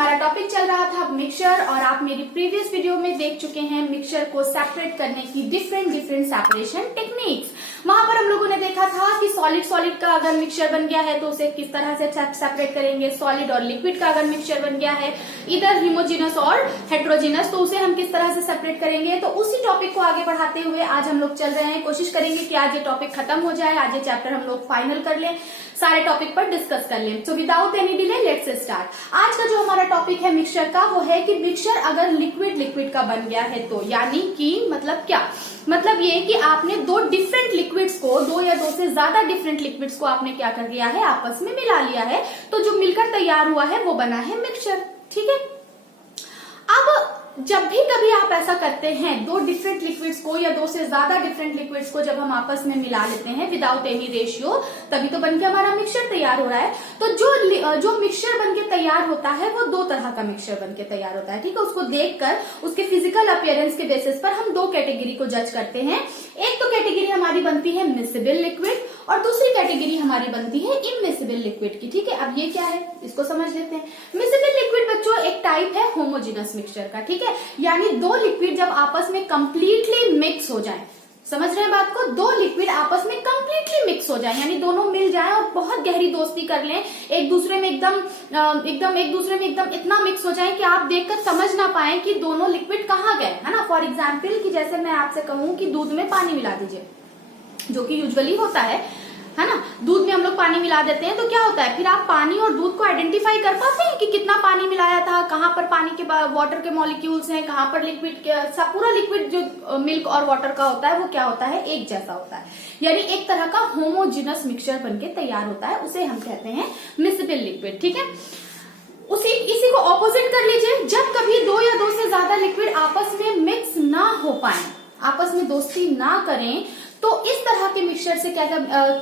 हमारा टॉपिक चल रहा था मिक्सचर और आप मेरी प्रीवियस वीडियो में देख चुके हैं मिक्सचर को सेपरेट करने की डिफरेंट सेपरेशन टेक्निक्स। वहां पर हम लोगों ने देखा था कि सॉलिड का अगर मिक्सचर बन गया है तो उसे किस तरह से सेपरेट करेंगे, सॉलिड और लिक्विड का अगर मिक्सचर बन गया है इधर हिमोजिनस और हेट्रोजिनस तो उसे हम किस तरह से सेपरेट करेंगे। तो उसी टॉपिक को आगे बढ़ाते हुए आज हम लोग चल रहे हैं, कोशिश करेंगे कि आज ये टॉपिक खत्म हो जाए, आज ये चैप्टर हम लोग फाइनल कर लें, सारे टॉपिक पर डिस्कस कर लें। So without any delay let's start. आज का जो हमारा टॉपिक है मिक्सचर का वो है कि मिक्सचर अगर लिक्विड का बन गया है तो यानी कि मतलब क्या, मतलब ये कि आपने दो डिफरेंट लिक्विड्स को, दो या दो से ज्यादा डिफरेंट लिक्विड्स को आपने क्या कर दिया है, आपस में मिला लिया है, तो जो मिलकर तैयार हुआ है वो बना है मिक्सचर। ठीक है, अब जब भी कभी आप ऐसा करते हैं, दो डिफरेंट लिक्विड्स को या दो से ज्यादा डिफरेंट लिक्विड्स को जब हम आपस में मिला लेते हैं विदाउट एनी रेशियो, तभी तो बनके हमारा मिक्सचर तैयार हो रहा है। तो जो मिक्सचर बनके तैयार होता है वो दो तरह का मिक्सचर बनके तैयार होता है। ठीक है, उसको देखकर उसके फिजिकल अपीयरेंस के बेसिस पर हम दो कैटेगरी को जज करते हैं। एक तो कैटेगरी हमारी बनती है मिक्सेबल लिक्विड और दूसरी कैटेगरी हमारी बनती है इमिसिबल लिक्विड की। ठीक है, अब ये क्या है इसको समझ लेते हैं। मिक्सेबल लिक्विड बच्चों एक टाइप है होमोजेनस मिक्सचर का। ठीक है, यानी दो लिक्विड जब आपस में कंप्लीटली मिक्स हो जाए, समझ रहे हैं बात को, दो लिक्विड आपस में कंप्लीटली मिक्स हो जाए यानी दोनों मिल जाएं और बहुत गहरी दोस्ती कर लें, एक दूसरे में एकदम इतना मिक्स हो जाए कि आप देखकर समझ ना पाए कि दोनों लिक्विड कहाँ गए, है ना। फॉर एग्जाम्पल कि जैसे मैं आपसे कहूं कि दूध में पानी मिला दीजिए, जो कि यूजुअली होता है ना, दूध में हम लोग पानी मिला देते हैं तो क्या होता है, फिर आप पानी और दूध को आइडेंटिफाई कर पाते हैं कि कितना पानी मिलाया था, कहाँ पर पानी के वाटर के मॉलिक्यूल्स हैं, कहाँ पर लिक्विड के, पूरा लिक्विड जो मिल्क और वाटर का होता है वो क्या होता है, एक जैसा होता है, यानी एक तरह का होमोजिनस मिक्सचर बनके तैयार होता है, उसे हम कहते हैं मिक्सेबल लिक्विड। ठीक है, इसी को ऑपोजिट कर लीजिए, जब कभी दो या दो से ज्यादा लिक्विड आपस में मिक्स ना हो पाए, आपस में दोस्ती ना करें, तो इस तरह के मिक्सचर से क्या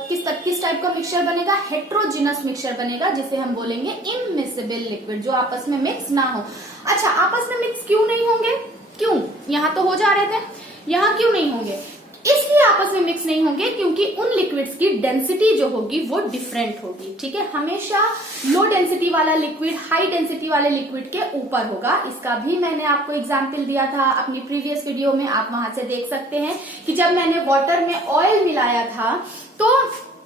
किस टाइप का मिक्सचर बनेगा, हेट्रोजिनस मिक्सचर बनेगा, जिसे हम बोलेंगे इमिसिबल लिक्विड, जो आपस में मिक्स ना हो। अच्छा, आपस में मिक्स क्यों नहीं होंगे, क्यों, यहाँ तो हो जा रहे थे, यहाँ क्यों नहीं होंगे, इसलिए आपस में मिक्स नहीं होंगे क्योंकि उन लिक्विड्स की डेंसिटी जो होगी वो डिफरेंट होगी। ठीक है, हमेशा लो डेंसिटी वाला लिक्विड हाई डेंसिटी वाले लिक्विड के ऊपर होगा। इसका भी मैंने आपको एग्जांपल दिया था अपनी प्रीवियस वीडियो में, आप वहां से देख सकते हैं कि जब मैंने वाटर में ऑयल मिलाया था तो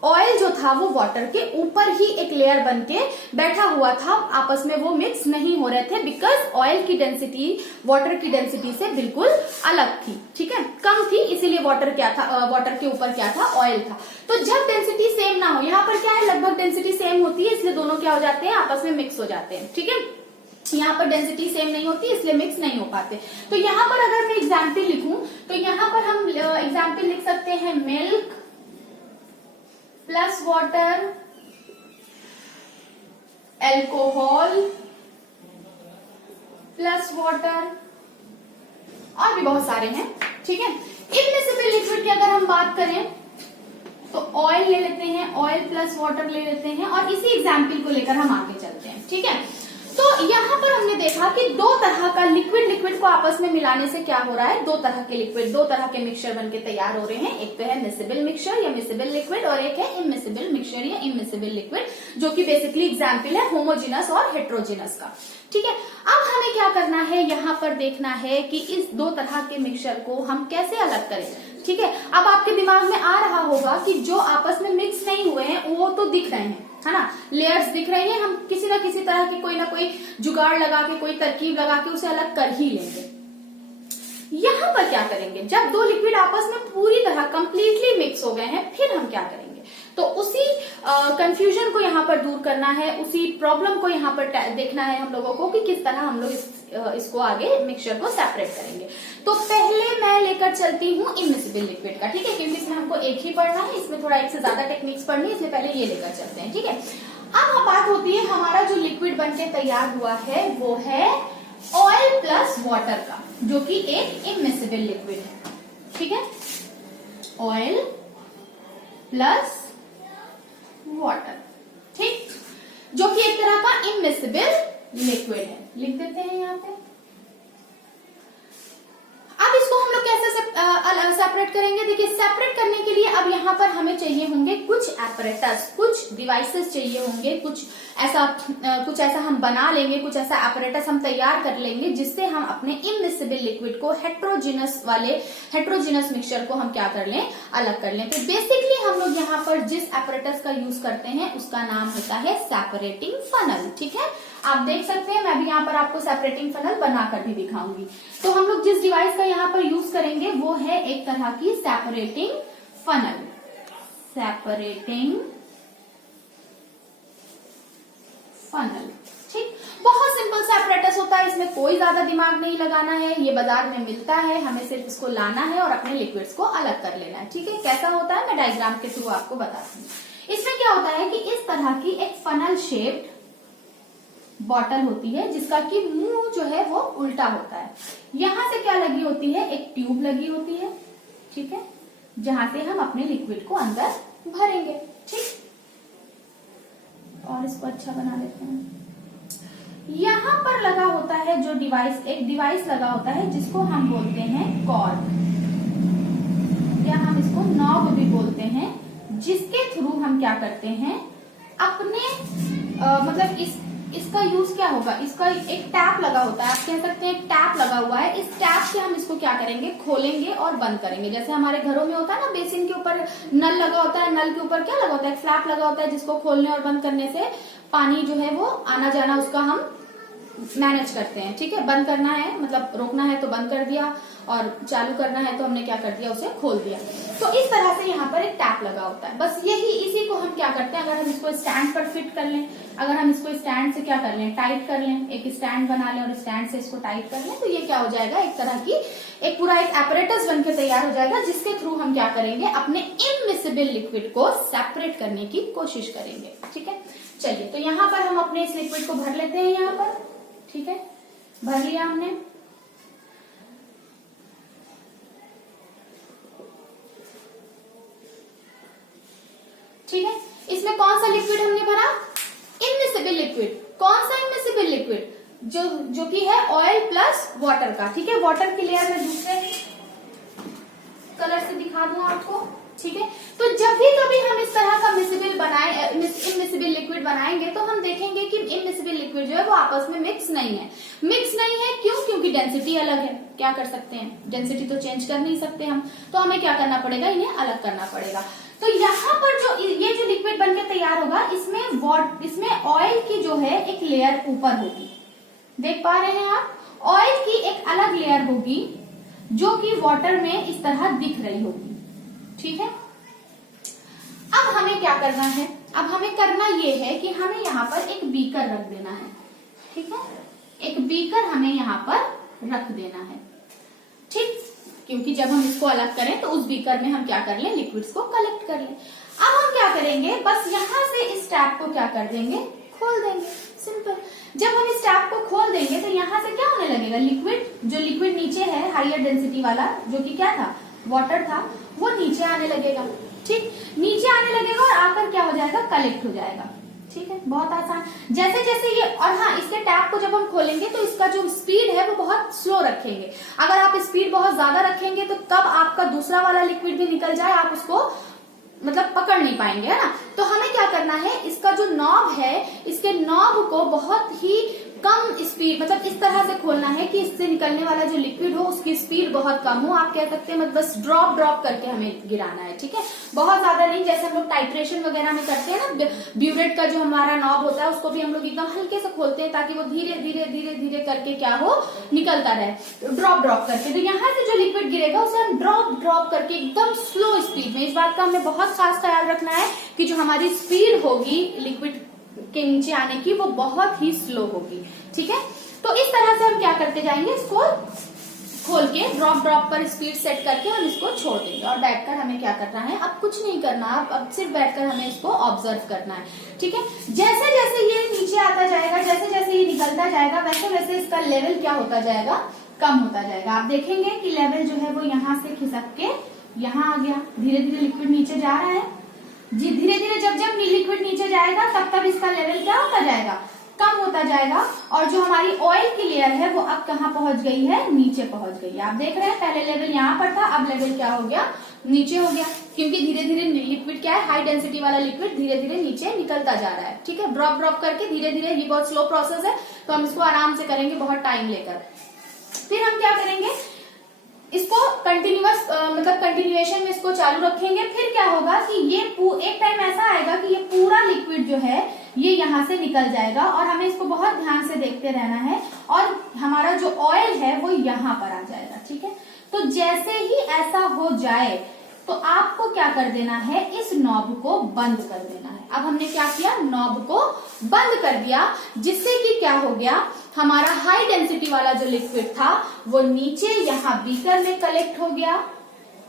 ऑयल जो था वो वाटर के ऊपर ही एक लेयर बनके बैठा हुआ था, आपस में वो मिक्स नहीं हो रहे थे, बिकॉज ऑयल की डेंसिटी वाटर की डेंसिटी से बिल्कुल अलग थी। ठीक है, कम थी, इसीलिए वाटर के ऊपर क्या था, ऑयल था। तो जब डेंसिटी सेम ना हो, यहाँ पर क्या है, लगभग डेंसिटी सेम होती है, इसलिए दोनों क्या हो जाते हैं, आपस में मिक्स हो जाते हैं। ठीक है, यहाँ पर डेंसिटी सेम नहीं होती इसलिए मिक्स नहीं हो पाते। तो यहाँ पर अगर मैं एग्जाम्पल लिखूं तो यहाँ पर हम एग्जाम्पल लिख सकते हैं milk plus water, alcohol plus water, और भी बहुत सारे हैं। ठीक है, इमिसिबल लिक्विड की अगर हम बात करें तो ऑयल ले लेते हैं, ऑयल प्लस वाटर ले लेते हैं, और इसी एग्जाम्पल को लेकर हम आगे चलते हैं। ठीक है, तो यहाँ पर हमने देखा कि दो तरह का लिक्विड को आपस में मिलाने से क्या हो रहा है, दो तरह के लिक्विड, दो तरह के मिक्सचर बनके तैयार हो रहे हैं। एक तो है मिक्सेबल मिक्सचर या मिक्सेबल लिक्विड और एक है इमिसिबल मिक्सचर या इमिसिबल लिक्विड, जो कि बेसिकली एग्जाम्पल है होमोजिनस और हेट्रोजिनस का। ठीक है, अब हमें क्या करना है, यहाँ पर देखना है कि इस दो तरह के मिक्सचर को हम कैसे अलग करें। ठीक है, अब आपके दिमाग में आ रहा होगा कि जो आपस में मिक्स नहीं हुए हैं वो तो दिख रहे हैं, है ना, लेयर्स दिख रही हैं, हम किसी ना किसी तरह की कोई ना कोई जुगाड़ लगा के, कोई तरकीब लगा के उसे अलग कर ही लेंगे। यहाँ पर क्या करेंगे, जब दो लिक्विड आपस में पूरी तरह कंप्लीटली मिक्स हो गए हैं फिर हम क्या करेंगे, तो उसी कंफ्यूजन को यहाँ पर दूर करना है, उसी प्रॉब्लम को यहाँ पर देखना है हम लोगों को कि किस तरह हम लोग इसको आगे मिक्सचर को सेपरेट करेंगे। तो पहले मैं लेकर चलती हूँ इमिसिबल लिक्विड का। ठीक है, क्योंकि इसमें हमको एक ही पढ़ना है, इसमें थोड़ा एक से ज्यादा टेक्निक्स पढ़नी है, इसलिए पहले ये लेकर चलते हैं। ठीक है, अब बात होती है हमारा जो लिक्विड बनके तैयार हुआ है वो है ऑयल प्लस वाटर का, जो कि एक इमिसिबल लिक्विड है। ठीक है, ऑयल प्लस वाटर, ठीक, जो कि एक तरह का इमिसिबल लिक्विड है, लिख देते हैं यहाँ पे। अब इसको हम लोग कैसे सेपरेट करेंगे? देखिए सेपरेट करने के लिए अब यहाँ पर हमें चाहिए होंगे कुछ एपरेटस, कुछ डिवाइसेस चाहिए होंगे, कुछ ऐसा हम बना लेंगे, कुछ ऐसा एपरेटस हम तैयार कर लेंगे जिससे हम अपने इमिसिबल लिक्विड को हेट्रोजिनस मिक्सचर को हम क्या कर लें, अलग कर लें। तो बेसिकली हम लोग यहाँ पर जिस एपरेटस का यूज करते हैं उसका नाम होता है सेपरेटिंग फनल। ठीक है, आप देख सकते हैं, मैं भी यहाँ पर आपको सेपरेटिंग फनल बनाकर भी दिखाऊंगी। तो हम लोग जिस डिवाइस का यहाँ पर यूज करेंगे वो है एक तरह की सेपरेटिंग फनल। सेपरेटिंग फनल, ठीक, बहुत सिंपल सा एपरेटस होता है, इसमें कोई ज्यादा दिमाग नहीं लगाना है। ये बाजार में मिलता है, हमें सिर्फ इसको लाना है और अपने लिक्विड्स को अलग कर लेना है। ठीक है, कैसा होता है मैं डायग्राम के थ्रू आपको बताती हूँ। इसमें क्या होता है कि इस तरह की एक फनल शेप्ड बॉटल होती है जिसका कि मुंह जो है वो उल्टा होता है। यहां से क्या लगी होती है, एक ट्यूब लगी होती है, ठीक है, जहां से हम अपने लिक्विड को अंदर भरेंगे। ठीक, और इसको अच्छा बना लेते हैं। यहां पर लगा होता है जो डिवाइस, एक डिवाइस लगा होता है जिसको हम बोलते हैं कॉर्क, या हम इसको नॉब भी बोलते हैं, जिसके थ्रू हम क्या करते हैं अपने मतलब इसका यूज क्या होगा, इसका एक टैप लगा होता है, आप कह सकते हैं एक टैप लगा हुआ है। इस टैप से हम इसको क्या करेंगे, खोलेंगे और बंद करेंगे। जैसे हमारे घरों में होता है ना, बेसिन के ऊपर नल लगा होता है, नल के ऊपर क्या लगा होता है, एक फ्लैप लगा होता है जिसको खोलने और बंद करने से पानी जो है वो आना जाना उसका हम मैनेज करते हैं। ठीक है, बंद करना है मतलब रोकना है तो बंद कर दिया, और चालू करना है तो हमने क्या कर दिया, उसे खोल दिया। तो इस तरह से यहाँ पर एक टैप लगा होता है। बस यही, इसी को हम क्या करते हैं, अगर हम इसको स्टैंड पर फिट कर लें, अगर हम इसको स्टैंड से क्या कर लें, टाइट कर लें, एक स्टैंड बना लें और स्टैंड से इसको टाइट कर लें, तो ये क्या हो जाएगा, एक तरह की एक पूरा एक एपरेटस बन के तैयार हो जाएगा, जिसके थ्रू हम क्या करेंगे, अपने इमिसिबल लिक्विड को सेपरेट करने की कोशिश करेंगे। ठीक है, चलिए, तो यहाँ पर हम अपने इस लिक्विड को भर लेते हैं यहाँ पर। ठीक है, भर लिया हमने। ठीक है, इसमें कौन सा लिक्विड हमने भरा, इमिसिबल लिक्विड। कौन सा इमिसिबल लिक्विड, जो कि है ऑयल प्लस वाटर का। ठीक है, वाटर की लेयर में दूसरे कलर से दिखा दूं आपको। ठीक है, तो जब भी कभी हम इस तरह का इमिसिबल लिक्विड बनाएंगे तो हम देखेंगे कि इमिसिबल लिक्विड जो है वो आपस में मिक्स नहीं है। मिक्स नहीं है क्यों, क्योंकि डेंसिटी अलग है। क्या कर सकते हैं, डेंसिटी तो चेंज कर नहीं सकते हम, तो हमें क्या करना पड़ेगा, इन्हें अलग करना पड़ेगा। तो यहाँ पर ये जो लिक्विड बनके तैयार होगा, इसमें ऑयल की जो है एक लेयर ऊपर होगी, देख पा रहे हैं आप, ऑयल की एक अलग लेयर होगी जो कि वाटर में इस तरह दिख रही होगी। ठीक है, अब हमें क्या करना है, अब हमें करना ये है कि हमें यहाँ पर एक बीकर रख देना है। ठीक है, एक बीकर हमें यहाँ पर रख देना है। ठीक, क्योंकि जब हम इसको अलग करें तो उस बीकर में हम क्या कर लें, लिक्विड्स को कलेक्ट कर लें। अब हम क्या करेंगे, बस यहाँ से इस टैप को क्या कर देंगे, खोल देंगे, सिंपल। जब हम इस टैप को खोल देंगे तो यहाँ से क्या होने लगेगा, लिक्विड नीचे है हाइयर डेंसिटी वाला, जो कि क्या था, वाटर था, वो नीचे आने लगेगा। ठीक, नीचे आने लगेगा और आकर क्या हो जाएगा, कलेक्ट हो जाएगा। ठीक है, बहुत आसान। जैसे जैसे ये, और हाँ, इसके टैप को जब हम खोलेंगे तो इसका जो स्पीड है वो बहुत स्लो रखेंगे। अगर आप स्पीड बहुत ज्यादा रखेंगे तो कब आपका दूसरा वाला लिक्विड भी निकल जाए, आप उसको मतलब पकड़ नहीं पाएंगे, है ना। तो हमें क्या करना है, इसका जो नॉब है, इसके नॉब को बहुत ही कम स्पीड, मतलब इस तरह से खोलना है कि इससे निकलने वाला जो लिक्विड हो उसकी स्पीड बहुत कम हो। आप कह सकते हैं मतलब बस ड्रॉप करके हमें गिराना है। ठीक है, बहुत ज्यादा नहीं, जैसे हम लोग टाइट्रेशन वगैरह में करते हैं ना, ब्यूरेट का जो हमारा नॉब होता है उसको भी हम लोग एकदम हल्के से खोलते हैं ताकि वो धीरे धीरे करके क्या हो, निकलता रहे, ड्रॉप करके। तो यहाँ से जो लिक्विड गिरेगा उसे हम ड्रॉप करके एकदम स्लो स्पीड में, इस बात का हमें बहुत खास ख्याल रखना है कि जो हमारी स्पीड होगी लिक्विड के नीचे आने की वो बहुत ही स्लो होगी। ठीक है, तो इस तरह से हम क्या करते जाएंगे, इसको खोल के ड्रॉप पर स्पीड सेट करके हम इसको छोड़ देंगे। और बैठकर हमें क्या करना है, अब कुछ नहीं करना, अब सिर्फ बैठकर हमें इसको ऑब्जर्व करना है। ठीक है, जैसे जैसे ये नीचे आता जाएगा, जैसे जैसे ये निकलता जाएगा, वैसे वैसे इसका लेवल क्या होता जाएगा, कम होता जाएगा। आप देखेंगे कि लेवल जो है वो यहाँ से खिसक के यहाँ आ गया, धीरे धीरे लिक्विड नीचे जा रहा है जी। धीरे धीरे जब लिक्विड नीचे जाएगा तब इसका लेवल क्या होता जाएगा, कम होता जाएगा और जो हमारी ऑयल की लेयर है वो अब कहाँ पहुंच गई है, नीचे पहुंच गई है। आप देख रहे हैं पहले लेवल यहाँ पर था, अब लेवल क्या हो गया, नीचे हो गया, क्योंकि धीरे धीरे लिक्विड क्या है, हाई डेंसिटी वाला लिक्विड धीरे धीरे नीचे निकलता जा रहा है। ठीक है, ड्रॉप ड्रॉप करके धीरे धीरे, ये बहुत स्लो प्रोसेस है तो हम इसको आराम से करेंगे बहुत टाइम लेकर। फिर हम क्या करेंगे, इसको कंटिन्यूअस मतलब कंटिन्यूएशन में इसको चालू रखेंगे। फिर क्या होगा कि ये एक टाइम ऐसा आएगा कि ये पूरा लिक्विड जो है ये यहाँ से निकल जाएगा और हमें इसको बहुत ध्यान से देखते रहना है और हमारा जो ऑयल है वो यहाँ पर आ जाएगा। ठीक है, तो जैसे ही ऐसा हो जाए तो आपको क्या कर देना है, इस नॉब को बंद कर देना है। अब हमने क्या किया, नॉब को बंद कर दिया, जिससे कि क्या हो गया, हमारा हाई डेंसिटी वाला जो लिक्विड था वो नीचे यहाँ बीकर में कलेक्ट हो गया।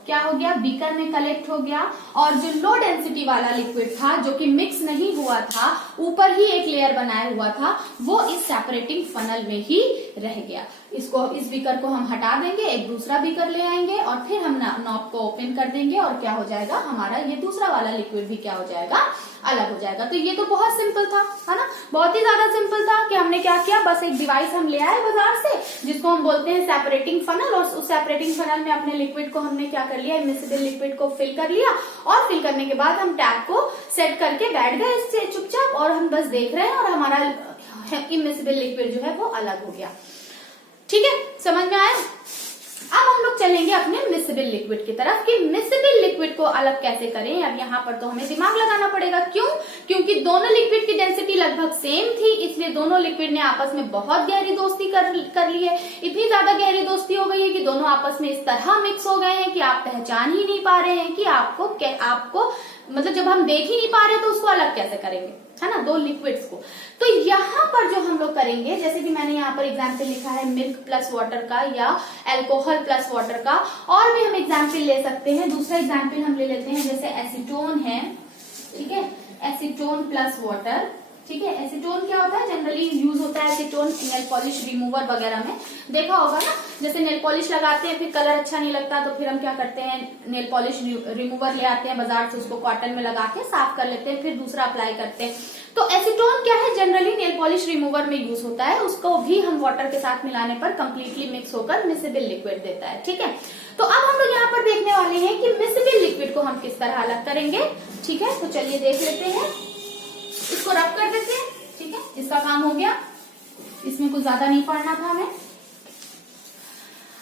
क्या हो गया, बीकर में कलेक्ट हो गया। और जो लो डेंसिटी वाला लिक्विड था जो कि मिक्स नहीं हुआ था, ऊपर ही एक लेयर बनाया हुआ था, वो इस सेपरेटिंग फनल में ही रह गया। इसको, इस बीकर को हम हटा देंगे, एक दूसरा बीकर ले आएंगे और फिर हम नॉब को ओपन कर देंगे और क्या हो जाएगा, हमारा ये दूसरा वाला लिक्विड भी क्या हो जाएगा, अलग हो जाएगा। तो ये तो बहुत सिंपल था, है ना, बहुत ही ज्यादा सिंपल था कि हमने क्या किया, बस एक डिवाइस हम ले आए बाजार से जिसको हम बोलते हैं सेपरेटिंग फनल, और उस सेपरेटिंग फनल में अपने लिक्विड को हमने क्या कर लिया, इमिसिबल लिक्विड को फिल कर लिया और फिल करने के बाद हम टैप को सेट करके बैठ गए इससे चुपचाप और हम बस देख रहे हैं और हमारा इमिसिबल लिक्विड जो है वो अलग हो गया। ठीक है, समझ में आया। अब हम लोग चलेंगे अपने मिसिबल लिक्विड की तरफ कि मिसिबल लिक्विड को अलग कैसे करें। अब यहाँ पर तो हमें दिमाग लगाना पड़ेगा, क्यों, क्योंकि दोनों लिक्विड की डेंसिटी लगभग सेम थी, इसलिए दोनों लिक्विड ने आपस में बहुत गहरी दोस्ती कर ली है। इतनी ज्यादा गहरी दोस्ती हो गई है कि दोनों आपस में इस तरह मिक्स हो गए हैं कि आप पहचान ही नहीं पा रहे हैं कि आपको मतलब जब हम देख ही नहीं पा रहे तो उसको अलग कैसे करेंगे, है ना, दो लिक्विड्स को। तो यहाँ पर जो हम लोग करेंगे, जैसे कि मैंने यहाँ पर एग्जाम्पल लिखा है मिल्क प्लस वाटर का या अल्कोहल प्लस वाटर का, और भी हम एग्जाम्पल ले सकते हैं। दूसरा एग्जाम्पल हम ले लेते हैं, जैसे एसीटोन है, ठीक है, एसीटोन प्लस वाटर। ठीक है, एसीटोन क्या होता है, जनरली यूज होता है एसीटोन नेल पॉलिश रिमूवर वगैरह में, देखा होगा ना, जैसे नेल पॉलिश लगाते हैं फिर कलर अच्छा नहीं लगता तो फिर हम क्या करते हैं, नेल पॉलिश रिमूवर ले आते हैं बाजार से, उसको कॉटन में लगा के साफ कर लेते हैं, फिर दूसरा अप्लाई करते हैं। तो एसीटोन क्या है, जनरली नेल पॉलिश रिमूवर में यूज होता है, उसको भी हम वाटर के साथ मिलाने पर कंप्लीटली मिक्स होकर मिसिबल लिक्विड देता है। ठीक है, तो अब हम लोग यहाँ पर देखने वाले हैं कि मिसिबल लिक्विड को हम किस तरह अलग करेंगे। ठीक है, तो चलिए देख लेते हैं, इसको रब कर देते हैं। ठीक है, इसका काम हो गया, इसमें कुछ ज्यादा नहीं पढ़ना था हमें।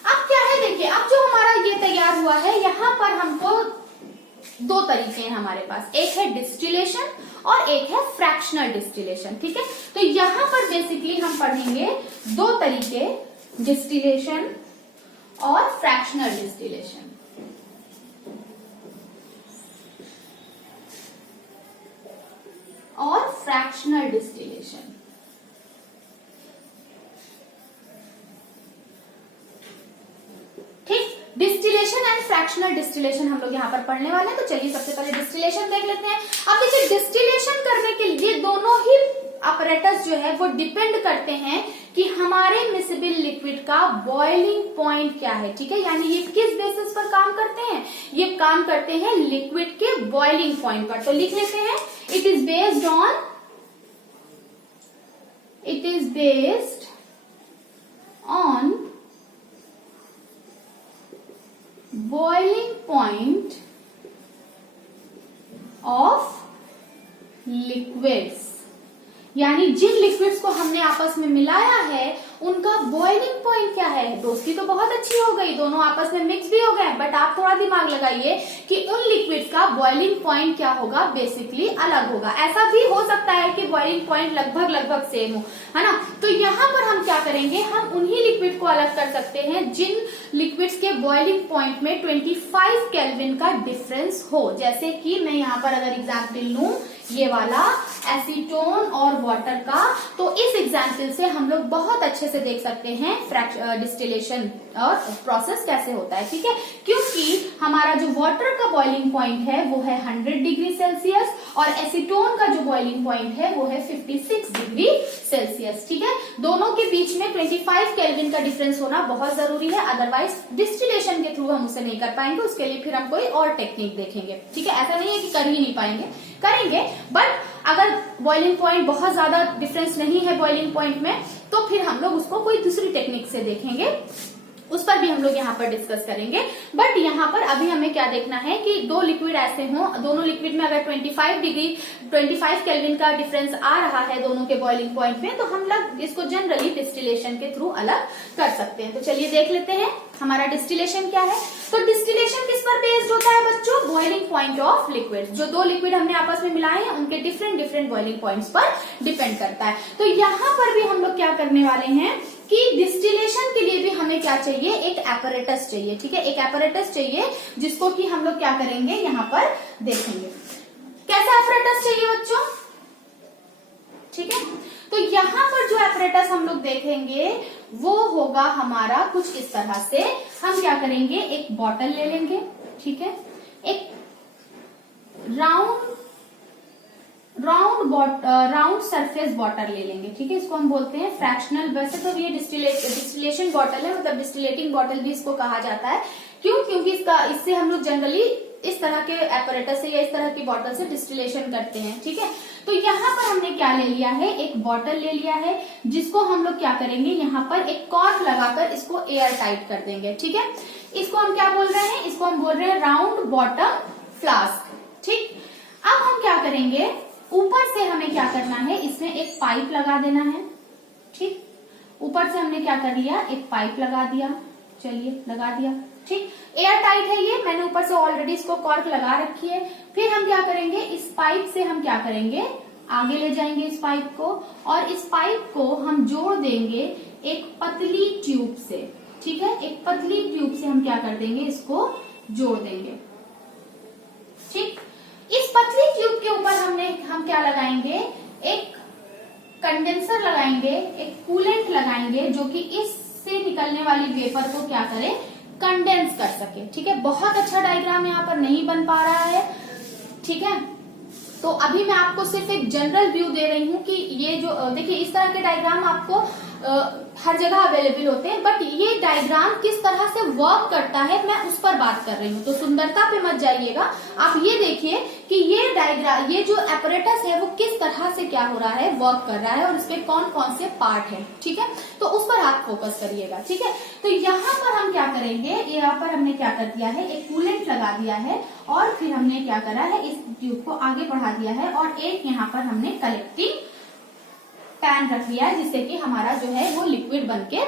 अब क्या है, देखिए, अब जो हमारा ये तैयार हुआ है, यहाँ पर हमको दो तरीके हैं हमारे पास, एक है डिस्टिलेशन और एक है फ्रैक्शनल डिस्टिलेशन। ठीक है, तो यहाँ पर बेसिकली हम पढ़ेंगे दो तरीके, डिस्टिलेशन और फ्रैक्शनल डिस्टिलेशन। और फ्रैक्शनल डिस्टिलेशन। ठीक, डिस्टिलेशन एंड फ्रैक्शनल डिस्टिलेशन हम लोग यहाँ पर पढ़ने वाले हैं। तो चलिए सबसे पहले डिस्टिलेशन देख लेते हैं। अब देखिए, डिस्टिलेशन करने के लिए दोनों ही अपरेटस जो है वो डिपेंड करते हैं कि हमारे मिसिबल लिक्विड का बॉइलिंग पॉइंट क्या है। ठीक है, यानी ये किस बेसिस पर काम करते हैं, ये काम करते हैं लिक्विड के बॉइलिंग पॉइंट पर। तो लिख लेते हैं, it is based on boiling point of liquids, यानी जिन लिक्विड्स को हमने आपस में मिलाया है उनका बॉइलिंग पॉइंट क्या है। दोस्ती तो बहुत अच्छी हो गई, दोनों आपस में मिक्स भी हो गए, बट आप थोड़ा दिमाग लगाइए कि उन लिक्विड्स का बॉइलिंग पॉइंट क्या होगा, बेसिकली अलग होगा। ऐसा भी हो सकता है कि बॉइलिंग पॉइंट लगभग सेम हो, है ना। तो यहाँ पर हम क्या करेंगे, हम उन्हीं लिक्विड को अलग कर सकते हैं जिन लिक्विड्स के बॉइलिंग पॉइंट में 25 केल्विन का डिफरेंस हो। जैसे कि मैं यहाँ पर अगर एग्जाम्पल लूं ये वाला एसीटोन और वाटर का, तो इस एग्जाम्पल से हम लोग बहुत अच्छे से देख सकते हैं डिस्टिलेशन और प्रोसेस कैसे होता है। ठीक है, क्योंकि हमारा जो वाटर का बॉइलिंग पॉइंट है वो है 100 डिग्री सेल्सियस और एसीटोन का जो बॉइलिंग पॉइंट है वो है 56 डिग्री सेल्सियस। ठीक है, दोनों के बीच में 25 केल्विन का डिफरेंस होना बहुत जरूरी है, अदरवाइज डिस्टिलेशन के थ्रू हम उसे नहीं कर पाएंगे। उसके लिए फिर हम कोई और टेक्निक देखेंगे। ठीक है, ऐसा नहीं है कि कर ही नहीं पाएंगे, करेंगे, बट अगर बॉइलिंग पॉइंट बहुत ज्यादा डिफरेंस नहीं है बॉइलिंग पॉइंट में, तो फिर हम लोग उसको कोई दूसरी टेक्निक से देखेंगे, उस पर भी हम लोग यहाँ पर डिस्कस करेंगे। बट यहाँ पर अभी हमें क्या देखना है कि दो लिक्विड ऐसे हों, दोनों लिक्विड में अगर 25 केल्विन का डिफरेंस आ रहा है दोनों के बॉइलिंग पॉइंट में, तो हम लोग इसको जनरली डिस्टिलेशन के थ्रू अलग कर सकते हैं। तो चलिए देख लेते हैं हमारा डिस्टिलेशन क्या है। तो डिस्टिलेशन किस पर बेस्ड होता है बच्चों? Boiling point of liquid. जो दो लिक्विड हमने आपस में मिलाए हैं उनके डिफरेंट बॉइलिंग पॉइंट्स पर डिपेंड करता है। तो यहाँ पर भी हम लोग क्या करने वाले हैं कि डिस्टिलेशन के लिए भी हमें क्या चाहिए, एक एपरेटस चाहिए। ठीक है, एक एपरेटस चाहिए जिसको कि हम लोग क्या करेंगे यहाँ पर देखेंगे। कैसा एपरेटस चाहिए बच्चों? ठीक है, तो यहाँ पर जो एपरेटस हम लोग देखेंगे वो होगा हमारा कुछ इस तरह से। हम क्या करेंगे, एक बॉटल ले लेंगे। ठीक है, एक राउंड सरफेस बॉटल ले लेंगे। ठीक है, इसको हम बोलते हैं फ्रैक्शनल। वैसे तो ये डिस्टिलेशन बॉटल है, मतलब डिस्टिलेटिंग बॉटल भी इसको कहा जाता है। क्यों? क्योंकि इससे हम लोग जनरली इस तरह के एपरेटस से या इस तरह की बॉटल से डिस्टिलेशन करते हैं। ठीक है, तो यहाँ पर हमने क्या ले लिया है, एक बॉटल ले लिया है जिसको हम लोग क्या करेंगे, यहाँ पर एक कॉर्क लगाकर इसको एयर टाइट कर देंगे। ठीक है, इसको हम क्या बोल रहे हैं, इसको हम बोल रहे हैं राउंड बॉटम फ्लास्क। ठीक, अब हम क्या करेंगे, ऊपर से हमें क्या करना है, इसमें एक पाइप लगा देना है। ठीक, ऊपर से हमने क्या कर लिया, एक पाइप लगा दिया। चलिए लगा दिया। ठीक, एयर टाइट है ये, मैंने ऊपर से ऑलरेडी इसको कॉर्क लगा रखी है। फिर हम क्या करेंगे, इस पाइप से हम क्या करेंगे, आगे ले जाएंगे इस पाइप को, और इस पाइप को हम जोड़ देंगे एक पतली ट्यूब से। ठीक है, एक पतली ट्यूब से हम क्या कर देंगे, इसको जोड़ देंगे। ठीक, इस पतली ट्यूब के ऊपर हम क्या लगाएंगे, एक कंडेंसर लगाएंगे, एक कूलेंट लगाएंगे जो कि इससे निकलने वाली वेपर को क्या करे, कंडेंस कर सके। ठीक है, बहुत अच्छा डायग्राम यहाँ पर नहीं बन पा रहा है। ठीक है, तो अभी मैं आपको सिर्फ एक जनरल व्यू दे रही हूँ कि ये जो देखिए इस तरह के डायग्राम आपको हर जगह अवेलेबल होते हैं, बट ये डायग्राम किस तरह से वर्क करता है मैं उस पर बात कर रही हूँ। तो सुंदरता पे मत जाइएगा, आप ये देखिए कि ये डायग्राम, ये जो एपरेटस है वो किस तरह से क्या हो रहा है, वर्क कर रहा है, और इसके कौन कौन से पार्ट है। ठीक है, तो उस पर आप फोकस करिएगा। ठीक है, तो यहाँ पर हम क्या करेंगे, यहाँ पर हमने क्या कर दिया है, एक कूलेंट लगा दिया है, और फिर हमने क्या करा है, इस ट्यूब को आगे बढ़ा दिया है, और एक यहाँ पर हमने कलेक्टिंग पैन रख दिया है जिससे कि हमारा जो है वो लिक्विड बनके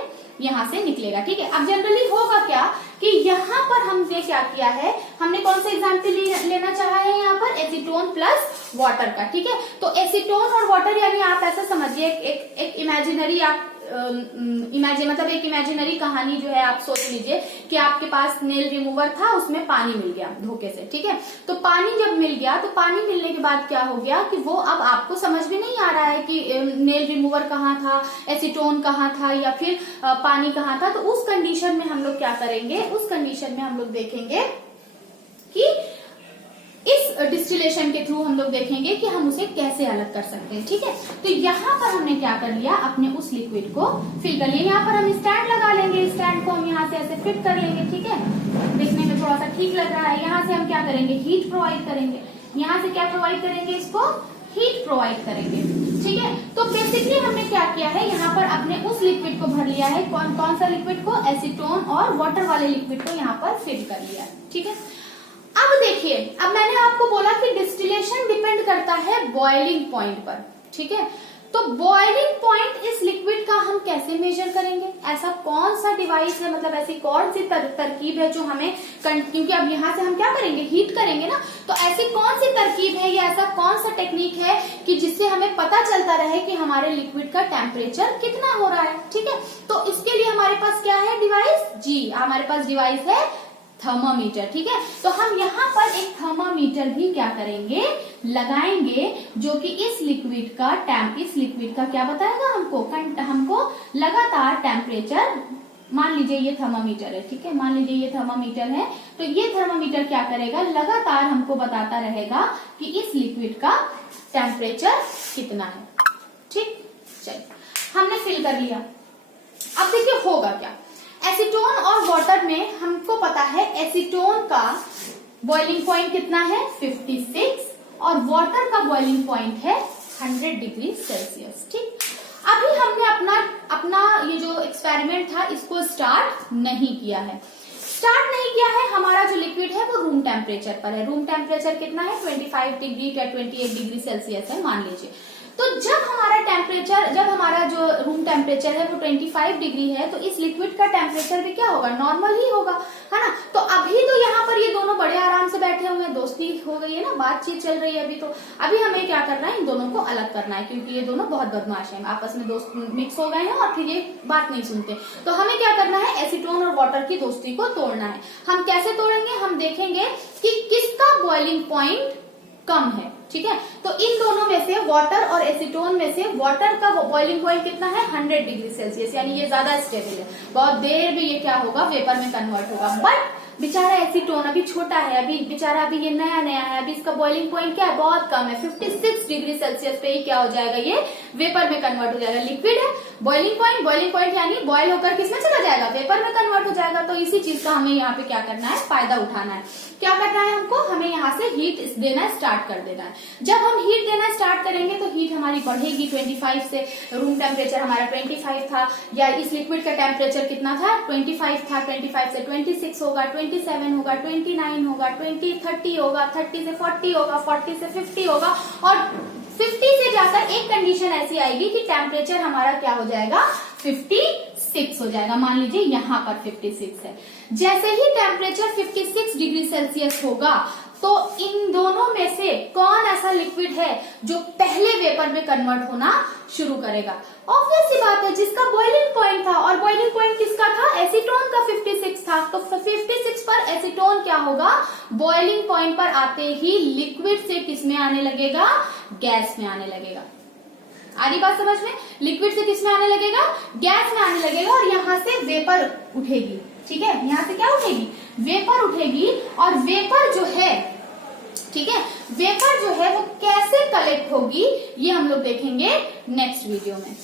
यहाँ से निकलेगा। ठीक है, अब जनरली होगा क्या कि यहाँ पर हमने क्या किया है, हमने कौन सा एग्जाम्पल लेना चाहा है यहाँ पर, एसीटोन प्लस वाटर का। ठीक है, तो एसीटोन और वाटर यानी आप ऐसा समझिए एक इमेजिनरी आप मतलब एक इमेजिनरी कहानी जो है आप सोच लीजिए कि आपके पास नेल रिमूवर था, उसमें पानी मिल गया धोखे से। ठीक है, तो पानी जब मिल गया तो पानी मिलने के बाद क्या हो गया कि वो अब आपको समझ में नहीं आ रहा है कि नेल रिमूवर कहाँ था, एसीटोन कहाँ था, या फिर पानी कहाँ था। तो उस कंडीशन में हम लोग क्या करेंगे, उस कंडीशन में हम लोग देखेंगे कि इस डिस्टिलेशन के थ्रू हम लोग देखेंगे कि हम उसे कैसे अलग कर सकते हैं। ठीक है, तो यहाँ पर हमने क्या कर लिया, अपने उस लिक्विड को फिल कर लिया। यहाँ पर हम स्टैंड लगा लेंगे, स्टैंड को हम यहाँ से ऐसे फिट कर लेंगे। ठीक है, देखने में थोड़ा सा ठीक लग रहा है। यहाँ से हम क्या करेंगे, हीट प्रोवाइड करेंगे। यहाँ से क्या प्रोवाइड करेंगे, इसको हीट प्रोवाइड करेंगे। ठीक है, तो बेसिकली हमने क्या किया है, यहाँ पर अपने उस लिक्विड को भर लिया है, कौन कौन सा लिक्विड को, एसीटोन और वाटर वाले लिक्विड को यहाँ पर फिल कर लिया है। ठीक है, अब देखिए, अब मैंने आपको बोला कि डिस्टिलेशन डिपेंड करता है बॉइलिंग पॉइंट पर। ठीक है, तो बॉइलिंग पॉइंट इस लिक्विड का हम कैसे मेजर करेंगे, ऐसा कौन सा डिवाइस है, मतलब ऐसी कौन सी तरकीब है जो हमें, क्योंकि अब यहाँ से हम क्या करेंगे, हीट करेंगे ना, तो ऐसी कौन सी तरकीब है या ऐसा कौन सा टेक्निक है कि जिससे हमें पता चलता रहे कि हमारे लिक्विड का टेम्परेचर कितना हो रहा है। ठीक है, तो इसके लिए हमारे पास क्या है डिवाइस, जी हमारे पास डिवाइस है थर्मामीटर। ठीक है, तो हम यहाँ पर एक थर्मामीटर भी क्या करेंगे, लगाएंगे, जो कि इस लिक्विड का क्या बताएगा हमको लगातार टेम्परेचर। मान लीजिए ये थर्मामीटर है। ठीक है, मान लीजिए ये थर्मामीटर है, तो ये थर्मामीटर क्या करेगा, लगातार हमको बताता रहेगा कि इस लिक्विड का टेम्परेचर कितना है। ठीक, चलिए हमने फिल कर लिया। अब देखिए होगा क्या, एसीटोन और वाटर में हमको पता है एसीटोन का बॉइलिंग पॉइंट कितना है, 56, और वाटर का बॉइलिंग पॉइंट है 100 डिग्री सेल्सियस। ठीक, अभी हमने अपना ये जो एक्सपेरिमेंट था इसको स्टार्ट नहीं किया है। हमारा जो लिक्विड है वो रूम टेम्परेचर पर है। रूम टेम्परेचर कितना है? 25 डिग्री या 28 डिग्री सेल्सियस है मान लीजिए। तो जब हमारा जो रूम टेम्परेचर है वो 25 डिग्री है, तो इस लिक्विड का टेम्परेचर भी क्या होगा? नॉर्मल ही होगा, है ना। तो अभी तो यहाँ पर ये दोनों बड़े आराम से बैठे हुए हैं, दोस्ती हो गई है ना, बातचीत चल रही है अभी। तो अभी हमें क्या करना है? इन दोनों को अलग करना है, क्योंकि ये दोनों बहुत बदमाश हैं, आपस में दोस्त मिक्स हो गए हैं और फिर ये बात नहीं सुनते। तो हमें क्या करना है? एसीटोन और वाटर की दोस्ती को तोड़ना है। हम कैसे तोड़ेंगे? हम देखेंगे कि किसका बॉइलिंग पॉइंट कम है। ठीक है, तो इन दोनों में से, वाटर और एसीटोन में से, वाटर का बॉइलिंग पॉइंट कितना है? 100 डिग्री सेल्सियस, यानी ये ज्यादा स्टेबल है, बहुत देर में ये क्या होगा? वेपर में कन्वर्ट होगा। बट बेचारा एसीटोन अभी छोटा है, अभी बेचारा अभी ये नया है, अभी इसका बॉइलिंग पॉइंट क्या है? बहुत कम है। 56 डिग्री सेल्सियस पे ही क्या हो जाएगा? ये वेपर में कन्वर्ट हो जाएगा। लिक्विड है, बॉइलिंग पॉइंट यानी बॉयल होकर किसमें चला जाएगा? वेपर में कन्वर्ट हो जाएगा। तो इसी चीज का हमें यहाँ पे क्या करना है? फायदा उठाना है। क्या करना है हमको? हमें यहाँ से हीट देना स्टार्ट कर देना है। जब हम हीट देना स्टार्ट करेंगे तो हीट हमारी बढ़ेगी 25 से। रूम टेम्परेचर हमारा 25 था, या इस लिक्विड का टेम्परेचर कितना था? 25 था। 25 से 26 होगा, 27 होगा, 29 होगा, 30 होगा, 30 से 40 होगा, 40 से 50 होगा, और 50 से जाकर एक कंडीशन ऐसी आएगी कि टेम्परेचर हमारा क्या हो जाएगा? 56 हो जाएगा। मान लीजिए यहाँ पर 56 है। जैसे ही टेम्परेचर 56 डिग्री सेल्सियस होगा तो इन दोनों में से कौन ऐसा लिक्विड है जो पहले वेपर में कन्वर्ट होना शुरू करेगा? ऑब्वियस सी बात है, जिसका बॉइलिंग पॉइंट था। और बॉइलिंग पॉइंट किसका था? एसीटोन का 56 था। तो 56 पर एसीटोन क्या होगा? बॉइलिंग पॉइंट पर आते ही लिक्विड से किसमें आने लगेगा? गैस में आने लगेगा। आ रही बात समझ में? लिक्विड से किसमें आने लगेगा? गैस में आने लगेगा, और यहाँ से वेपर उठेगी। ठीक है, यहाँ से क्या उठेगी? वेपर उठेगी। और वेपर जो है, ठीक है, वेपर जो है वो कैसे कलेक्ट होगी ये हम लोग देखेंगे नेक्स्ट वीडियो में।